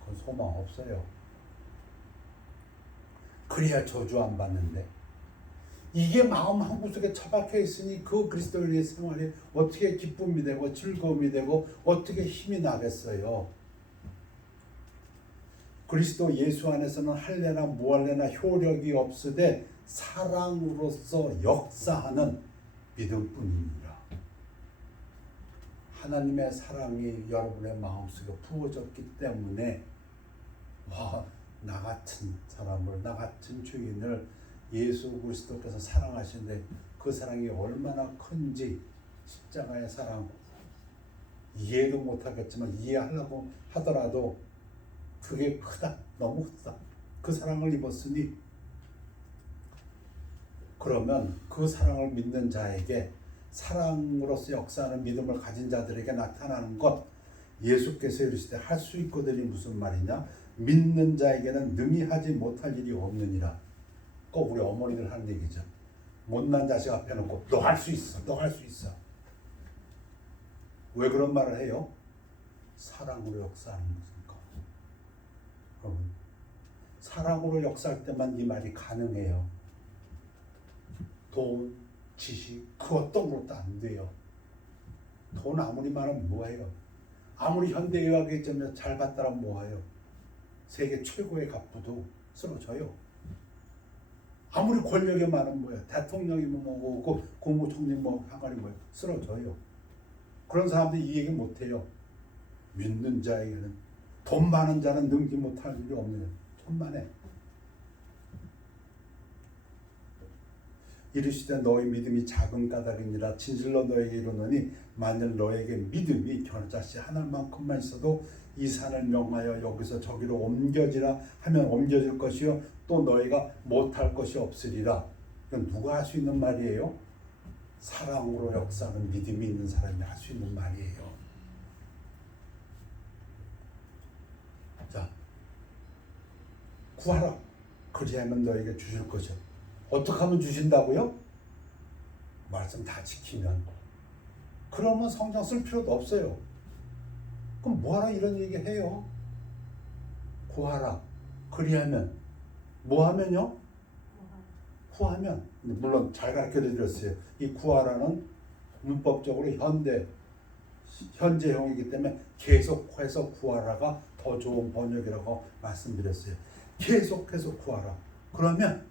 그건 소망 없어요. 그래야 저주 안 받는데. 이게 마음 한구석에 처박혀 있으니 그 그리스도인의 생활이 어떻게 기쁨이 되고 즐거움이 되고 어떻게 힘이 나겠어요? 그리스도 예수 안에서는 할례나 무할례나 효력이 없으되 사랑으로서 역사하는 믿음뿐입니다. 하나님의 사랑이 여러분의 마음속에 부어졌기 때문에 나 같은 사람을, 나 같은 죄인을 예수 그리스도께서 사랑하시는데 그 사랑이 얼마나 큰지 십자가의 사랑 이해도 못하겠지만 이해하려고 하더라도 그게 크다. 너무 크다. 그 사랑을 입었으니, 그러면 그 사랑을 믿는 자에게, 사랑으로서 역사하는 믿음을 가진 자들에게 나타나는 것, 예수께서 이르시되 할 수 있거든이 무슨 말이냐? 믿는 자에게는 능히 하지 못할 일이 없느니라. 꼭 우리 어머니들 하는 얘기죠. 못난 자식 앞에 놓고 너 할 수 있어. 너 할 수 있어. 왜 그런 말을 해요? 사랑으로 역사하는 것이니까. 사랑으로 역사할 때만 이 말이 가능해요. 돈, 지식, 그 어떤 것도 안 돼요. 돈 아무리 많으면 뭐해요? 아무리 현대의학에 잘 봤다면 뭐해요? 세계 최고의 갑부도 쓰러져요. 아무리 권력이 많으면 뭐예요? 대통령이면 뭐고 국무총리 뭐 상관이 뭐예요? 쓰러져요. 그런 사람들이 이 얘기 못해요. 믿는 자에게는 돈 많은 자는 능지 못할 일이 없는 천만에. 이르시되 너희 믿음이 작은 까닭이니라 진실로 너에게 이르노니 만일 너에게 믿음이 겨자씨 하나만큼만 있어도 이 산을 명하여 여기서 저기로 옮겨지라 하면 옮겨질 것이요 또 너희가 못할 것이 없으리라. 이건 누가 할 수 있는 말이에요? 사랑으로 역사하는 믿음이 있는 사람이 할 수 있는 말이에요. 자, 구하라. 그리하면 너에게 주실 것이요. 어떻게 하면 주신다고요? 말씀 다 지키면. 그러면 성경 쓸 필요도 없어요. 그럼 뭐하러 이런 얘기 해요? 구하라. 그리하면. 뭐 하면요? 구하면. 물론 잘 가르쳐 드렸어요. 이 구하라는 문법적으로 현재형이기 때문에 계속해서 구하라가 더 좋은 번역이라고 말씀드렸어요. 계속해서 구하라. 그러면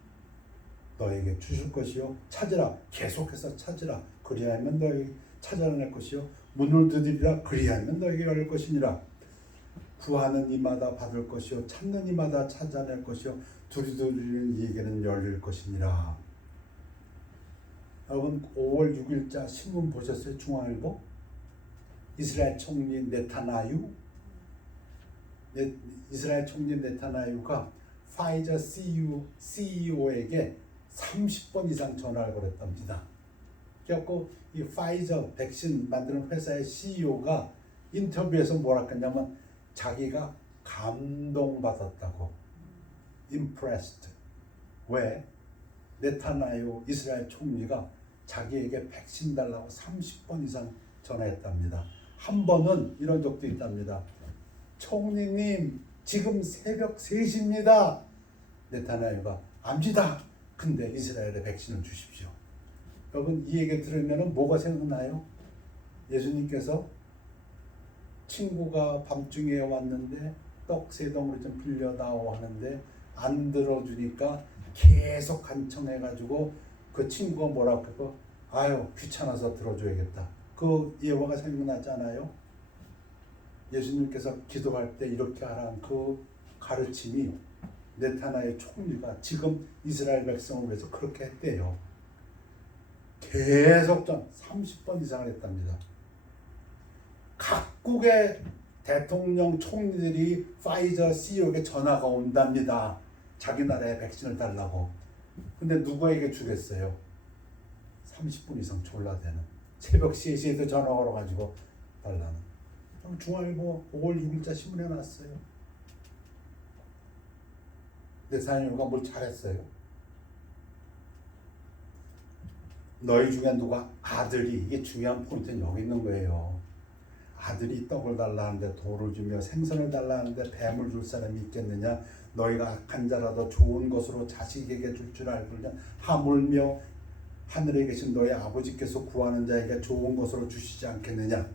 너에게 주실 것이요 찾으라. 계속해서 찾으라. 그리하면 너에게 찾아낼 것이요 문을 두드리라. 그리하면 너에게 열릴 것이니라. 구하는 이마다 받을 것이요 찾는 이마다 찾아낼 것이요 두드리는 이에게는 열릴 것이니라. 여러분 5월 6일자 신문 보셨어요? 중앙일보? 이스라엘 총리 네타냐후? 이스라엘 총리 네타냐후가 파이저 CEO에게 30번 이상 전화를 걸었답니다. 그래갖고 이 파이저 백신 만드는 회사의 CEO가 인터뷰에서 뭐라 했냐면 자기가 감동받았다고. impressed. 왜? 네타냐후 이스라엘 총리가 자기에게 백신 달라고 30번 이상 전화했답니다. 한 번은 이런 적도 있답니다. 총리님 지금 새벽 3시입니다. 네타냐후가 압니다. 근데 이스라엘에 백신을 주십시오. 여러분 이 얘기 들으면 뭐가 생각나요? 예수님께서 친구가 밤중에 왔는데 떡 3덩어리 좀 빌려다오 하는데 안 들어주니까 계속 간청해가지고 그 친구가 뭐라고 하고 아유 귀찮아서 들어줘야겠다. 그 예화가 생각나지 않아요? 예수님께서 기도할 때 이렇게 하라는 그 가르침이 네타냐의 총리가 지금 이스라엘 백성을 위해서 그렇게 했대요. 계속 30번 이상을 했답니다. 각국의 대통령 총리들이 파이저 CEO에게 전화가 온답니다. 자기 나라에 백신을 달라고. 근데 누구에게 주겠어요? 30분 이상 졸라대는. 새벽 3시에도 전화 걸어가지고 달라는. 중앙일보 5월 6일자 신문에 났어요. 네타냐후가 뭘 잘했어요? 너희 중에 누가 아들이, 이게 중요한 포인트는 여기 있는 거예요. 아들이 떡을 달라는데 돌을 주며 생선을 달라는데 뱀을 줄 사람이 있겠느냐? 너희가 악한 자라도 좋은 것으로 자식에게 줄 줄 알거냐? 하물며 하늘에 계신 너희 아버지께서 구하는 자에게 좋은 것으로 주시지 않겠느냐?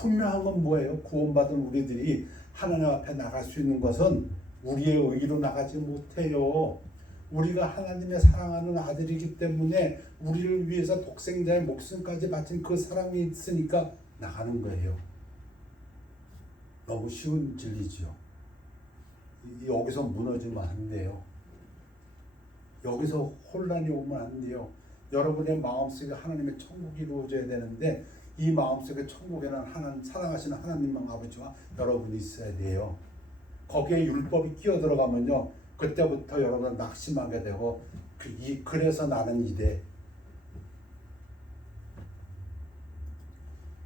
분명한 건 뭐예요? 구원받은 우리들이 하나님 앞에 나갈 수 있는 것은 우리의 의로 나가지 못해요. 우리가 하나님의 사랑하는 아들이기 때문에 우리를 위해서 독생자의 목숨까지 바친 그 사랑이 있으니까 나가는 거예요. 너무 쉬운 진리죠. 여기서 무너지면 안 돼요. 여기서 혼란이 오면 안 돼요. 여러분의 마음속에 하나님의 천국이 이루어져야 되는데 이 마음속에 천국에는 하나님, 사랑하시는 하나님만 아버지와 여러분이 있어야 돼요. 거기에 율법이 끼어 들어가면요, 그때부터 여러분은 낙심하게 되고 그래서 나는 이래.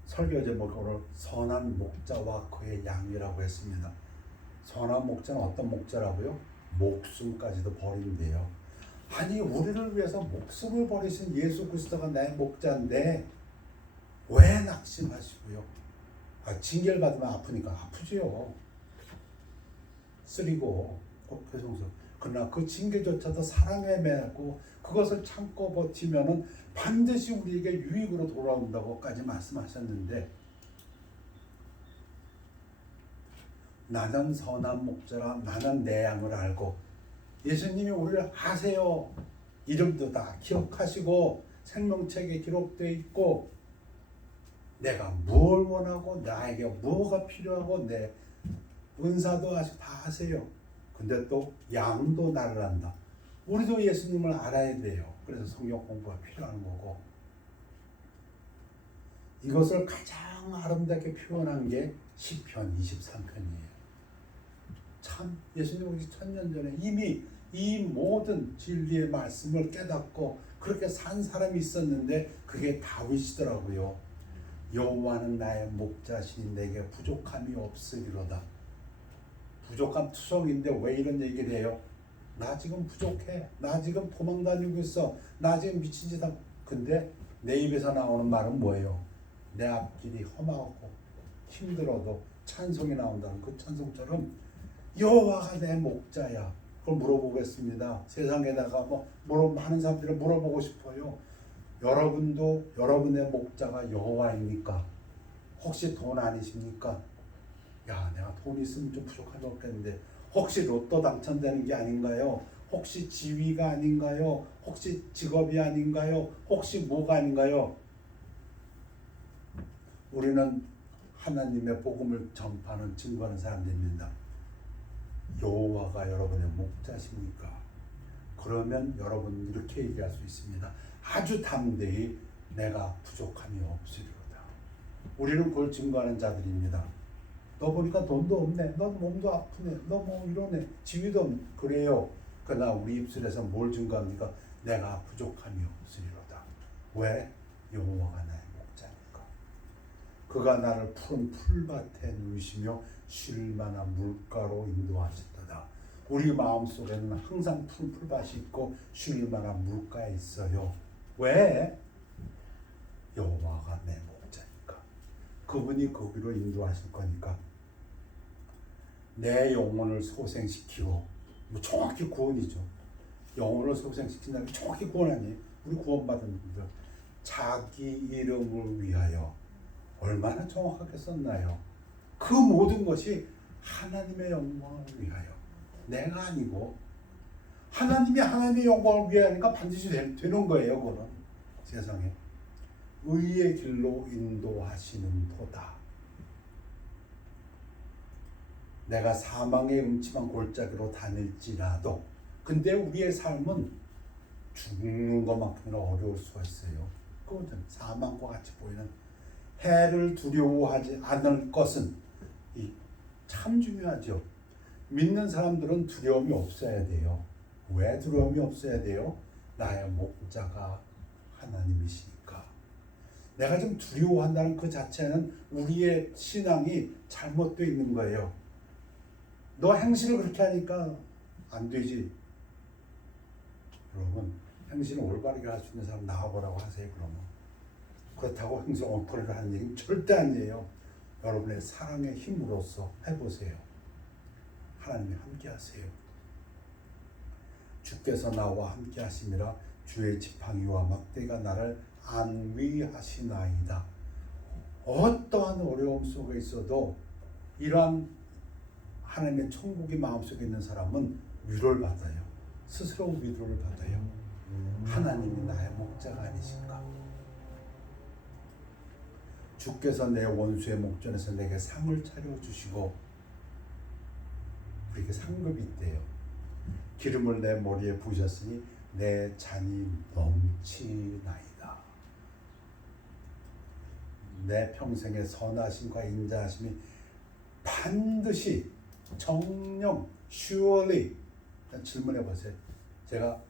설교 제목으로 선한 목자와 그의 양이라고 했습니다. 선한 목자는 어떤 목자라고요? 목숨까지도 버린대요. 아니 우리를 위해서 목숨을 버리신 예수 그리스도가 내 목자인데 왜 낙심하시고요? 징계를 받으면 아프니까 아프지요. 쓰리고 괴성스러워. 그러나 그 징계조차도 사랑에 매고 그것을 참고 버티면은 반드시 우리에게 유익으로 돌아온다고까지 말씀하셨는데, 나는 선한 목자라 나는 내 양을 알고, 예수님이 우리를 아세요. 이름도 다 기억하시고 생명책에 기록되어 있고, 내가 뭘 원하고 나에게 뭐가 필요하고 내 은사도 아직 다 아세요. 근데 또 양도 나를 안다. 우리도 예수님을 알아야 돼요. 그래서 성경 공부가 필요한 거고, 이것을 가장 아름답게 표현한 게 시편 23편이에요. 참 예수님 오기 1000년 전에 이미 이 모든 진리의 말씀을 깨닫고 그렇게 산 사람이 있었는데 그게 다윗이더라고요. 여호와는 나의 목자시니 내게 부족함이 없으리로다. 부족한 투성인데 왜 이런 얘기를 해요? 나 지금 부족해. 나 지금 도망 다니고 있어. 나 지금 미친 짓 하고. 근데 내 입에서 나오는 말은 뭐예요? 내 앞길이 험하고 힘들어도 찬송이 나온다는 그 찬송처럼 여호와가 내 목자야. 그걸 물어보겠습니다. 세상에다가 많은 사람들이 물어보고 싶어요. 여러분도 여러분의 목자가 여호와입니까? 혹시 돈 아니십니까? 야, 내가 돈 있으면 좀 부족한 게 없겠는데 혹시 로또 당첨되는 게 아닌가요? 혹시 지위가 아닌가요? 혹시 직업이 아닌가요? 혹시 뭐가 아닌가요? 우리는 하나님의 복음을 전파하는 증거하는 사람들입니다. 여호와가 여러분의 목자십니까? 그러면 여러분 이렇게 얘기할 수 있습니다. 아주 담대히 내가 부족함이 없으리로다. 우리는 그걸 증거하는 자들입니다. 너 보니까 돈도 없네. 너 몸도 아프네. 너 뭐 이러네. 지위도 없네. 그래요. 그러나 우리 입술에서 뭘 증거합니까? 내가 부족함이 없으리로다. 왜? 여호와가 나의 목자니까. 그가 나를 푸른 풀밭에 누이시며 쉴 만한 물가로 인도하셨도다. 우리 마음속에는 항상 푸른 풀밭이 있고 쉴 만한 물가에 있어요. 왜? 여호와가 내 목자니까. 그분이 거기로 인도하실 거니까. 내 영혼을 소생시키고, 정확히 구원이죠. 영혼을 소생시킨다는 게 정확히 구원 아니에요. 우리 구원받은 분들 자기 이름을 위하여 얼마나 정확하게 썼나요? 그 모든 것이 하나님의 영광을 위하여. 내가 아니고 하나님이 하나님의 영광을 위하니까 반드시 되는 거예요. 그거는 세상에 의의 길로 인도하시는 도다. 내가 사망의 음침한 골짜기로 다닐지라도, 근데 우리의 삶은 죽는 것만큼이나 어려울 수가 있어요. 그것은 사망과 같이 보이는 해를 두려워하지 않을 것은 참 중요하죠. 믿는 사람들은 두려움이 없어야 돼요. 왜 두려움이 없어야 돼요? 나의 목자가 하나님이시니까. 내가 좀 두려워한다는 그 자체는 우리의 신앙이 잘못되어 있는 거예요. 너 행실을 그렇게 하니까 안 되지. 여러분, 행실을 올바르게 할 수 있는 사람 나와보라고 하세요. 그러면 그렇다고 행실 엉터리를 하는 얘기는 절대 아니에요. 여러분의 사랑의 힘으로써 해보세요. 하나님이 함께 하세요. 주께서 나와 함께 하심이라 주의 지팡이와 막대가 나를 안위하시나이다. 어떠한 어려움 속에 있어도 이러한 하나님의 천국이 마음속에 있는 사람은 위로를 받아요. 스스로 위로를 받아요. 하나님이 나의 목자가 아니신가? 주께서 내 원수의 목전에서 내게 상을 차려주시고, 우리에게 상급이 있대요. 기름을 내 머리에 부으셨으니 내 잔이 넘치나이다. 내 평생의 선하심과 인자하심이 반드시 정령 surely. 질문해 보세요. 제가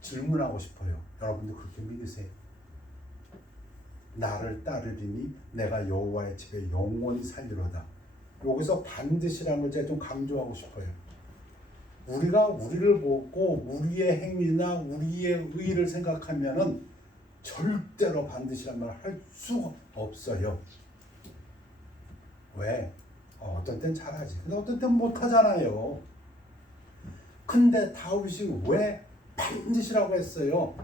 질문하고 싶어요. 여러분도 그렇게 믿으세요? 나를 따르리니 내가 여호와의 집에 영원히 살리로다. 여기서 반드시라는 걸 제가 좀 강조하고 싶어요. 우리가 우리를 보고 우리의 행위나 우리의 의의를 생각하면은 절대로 반드시란 말을 할 수가 없어요. 왜? 어떤 땐 잘하지. 근데 어떤 땐 못하잖아요. 근데 다윗이 왜 반드시라고 했어요?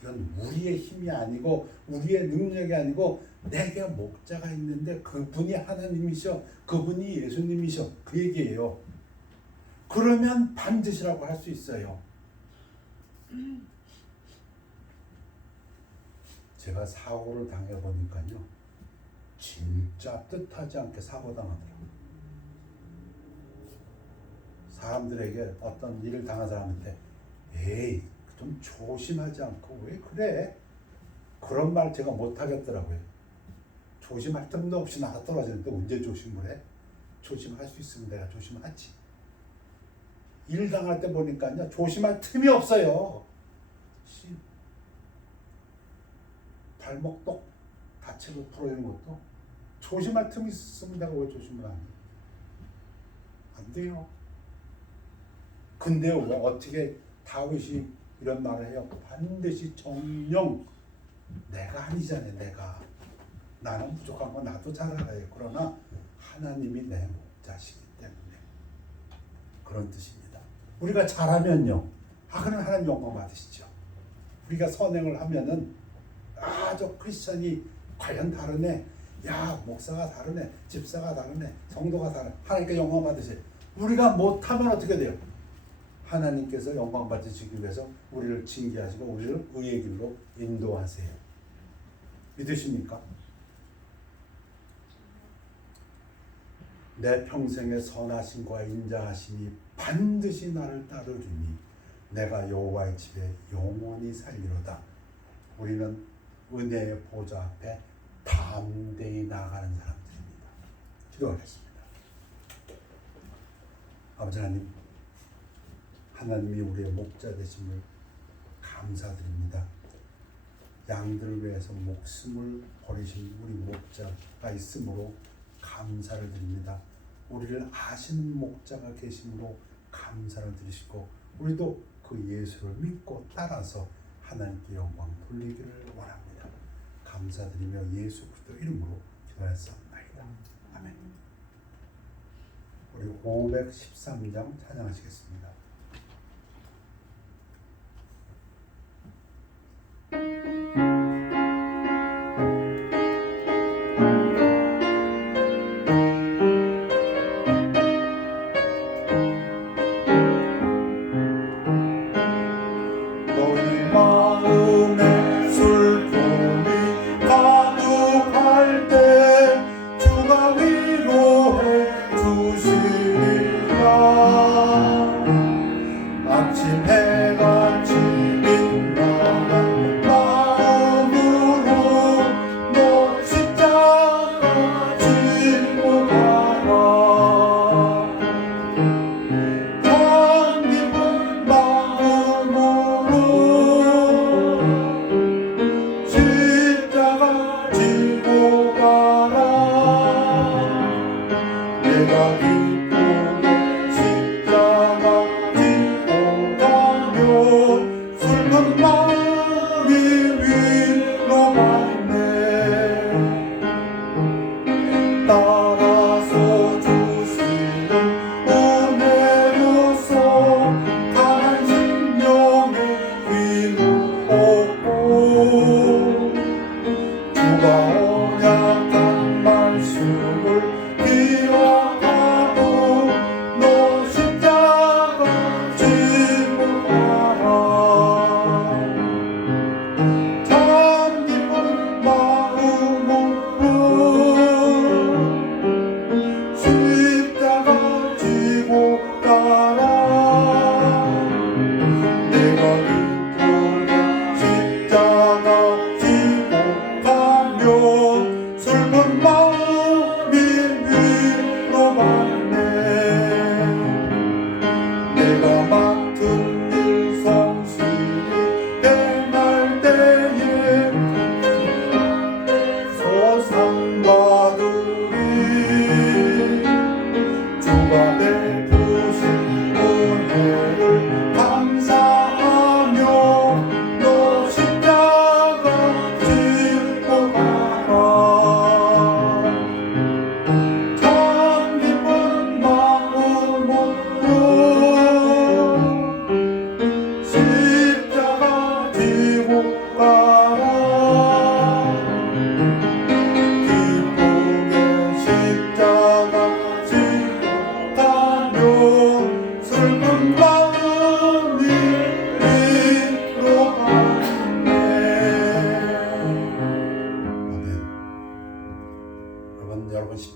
이건 우리의 힘이 아니고 우리의 능력이 아니고 내게 목자가 있는데 그분이 하나님이셔, 그분이 예수님이셔, 그 얘기예요. 그러면 반드시라고 할 수 있어요. 제가 사고를 당해보니까요, 진짜 뜻하지 않게 사고 당하더라고요. 사람들에게 어떤 일을 당한 사람한테 에이 좀 조심하지 않고 왜 그래? 그런 말 제가 못하겠더라고요. 조심할 틈도 없이 나가 떨어지는데 언제 조심을 해? 조심할 수 있으면 내가 조심하지. 일 당할 때 보니까요, 조심할 틈이 없어요. 발목 똑 다치고 부러지는 것도 조심할 틈이 있으면 내가 왜 조심을 안 해? 안 돼요. 근데 왜 어떻게 다윗이 이런 말을 해요? 반드시 정령 내가 아니잖아요. 나는 부족한 건 나도 잘 알아요. 그러나 하나님이 내 목자시기 때문에 그런 뜻입니다. 우리가 잘하면요, 그럼 하나님 영광 받으시죠. 우리가 선행을 하면은 저 크리스천이 과연 다르네, 목사가 다르네, 집사가 다르네, 성도가 다르네, 하나님께 영광 받으세요. 우리가 못하면 어떻게 돼요? 하나님께서 영광 받으시기 위해서 우리를 징계하시고 우리를 의의 길로 인도하세요. 믿으십니까? 내 평생의 선하심과 인자하심이 반드시 나를 따르리니 내가 여호와의 집에 영원히 살리로다. 우리는 은혜의 보좌 앞에 담대히 나아가는 사람들입니다. 기도하겠습니다. 아버지 하나님, 하나님이 우리의 목자 되심을 감사드립니다. 양들을 위해서 목숨을 버리신 우리 목자가 있으므로 감사를 드립니다. 우리를 아시는 목자가 계심으로 감사를 드리시고 우리도 그 예수를 믿고 따라서 하나님께 영광 돌리기를 원합니다. 감사드리며 예수 그리스도 이름으로 기도하였사옵나이다. 아멘. 우리 513장 찬양하시겠습니다. 주시리라.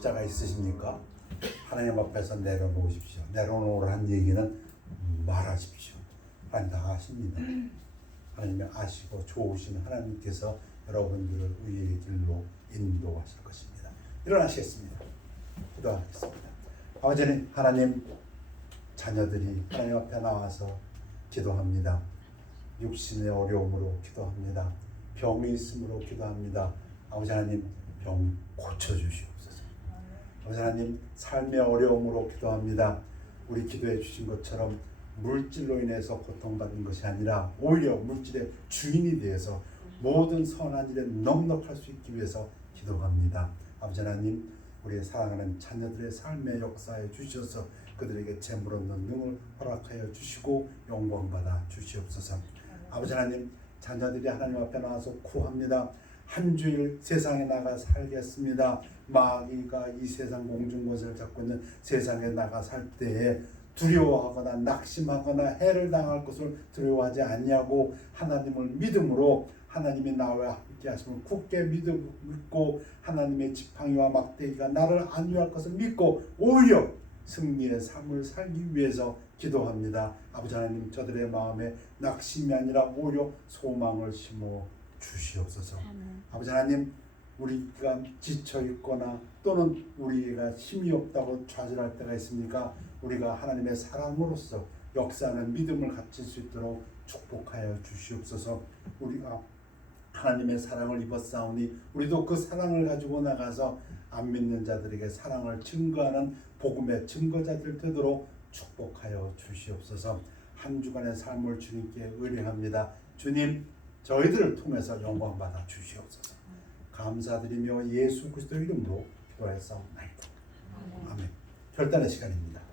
자가 있으십니까? 하나님 앞에서 내려놓으십시오. 내려놓으라는 얘기는 말하십시오. 하나님 다 아십니다. 하나님이 아시고 좋으신 하나님께서 여러분들을 의의 길로 인도하실 것입니다. 일어나시겠습니다. 기도하겠습니다. 아버지 하나님, 자녀들이 하나님 앞에 나와서 기도합니다. 육신의 어려움으로 기도합니다. 병이 있으므로 기도합니다. 아버지 하나님, 병 고쳐주시옵소서. 아버지 하나님, 삶의 어려움으로 기도합니다. 우리 기도해 주신 것처럼 물질로 인해서 고통받는 것이 아니라 오히려 물질의 주인이 되어서 모든 선한 일에 넉넉할 수 있기 위해서 기도합니다. 아버지 하나님, 우리의 사랑하는 자녀들의 삶의 역사에 주셔서 그들에게 재물 얻는 능을 허락하여 주시고 영광받아 주시옵소서. 아버지 하나님, 자녀들이 하나님 앞에 나와서 구합니다. 한 주일 세상에 나가 살겠습니다. 마귀가 이 세상 공중권세를 잡고 있는 세상에 나가 살 때에 두려워하거나 낙심하거나 해를 당할 것을 두려워하지 않냐고 하나님을 믿음으로 하나님이 나와 함께 하심을 굳게 믿고 하나님의 지팡이와 막대기가 나를 안위할 것을 믿고 오히려 승리의 삶을 살기 위해서 기도합니다. 아버지 하나님, 저들의 마음에 낙심이 아니라 오히려 소망을 심어 주시옵소서. 아버지 하나님, 우리가 지쳐 있거나 또는 우리가 힘이 없다고 좌절할 때가 있습니까? 우리가 하나님의 사랑으로서 역사하는 믿음을 갖출 수 있도록 축복하여 주시옵소서. 우리가 하나님의 사랑을 입었사오니 우리도 그 사랑을 가지고 나가서 안 믿는 자들에게 사랑을 증거하는 복음의 증거자들 되도록 축복하여 주시옵소서. 한 주간의 삶을 주님께 의뢰합니다. 주님, 저희들을 통해서 영광 받아 주시옵소서. 감사드리며 예수 그리스도 이름으로 기도하였사옵나이다. 아멘. 결단의 시간입니다.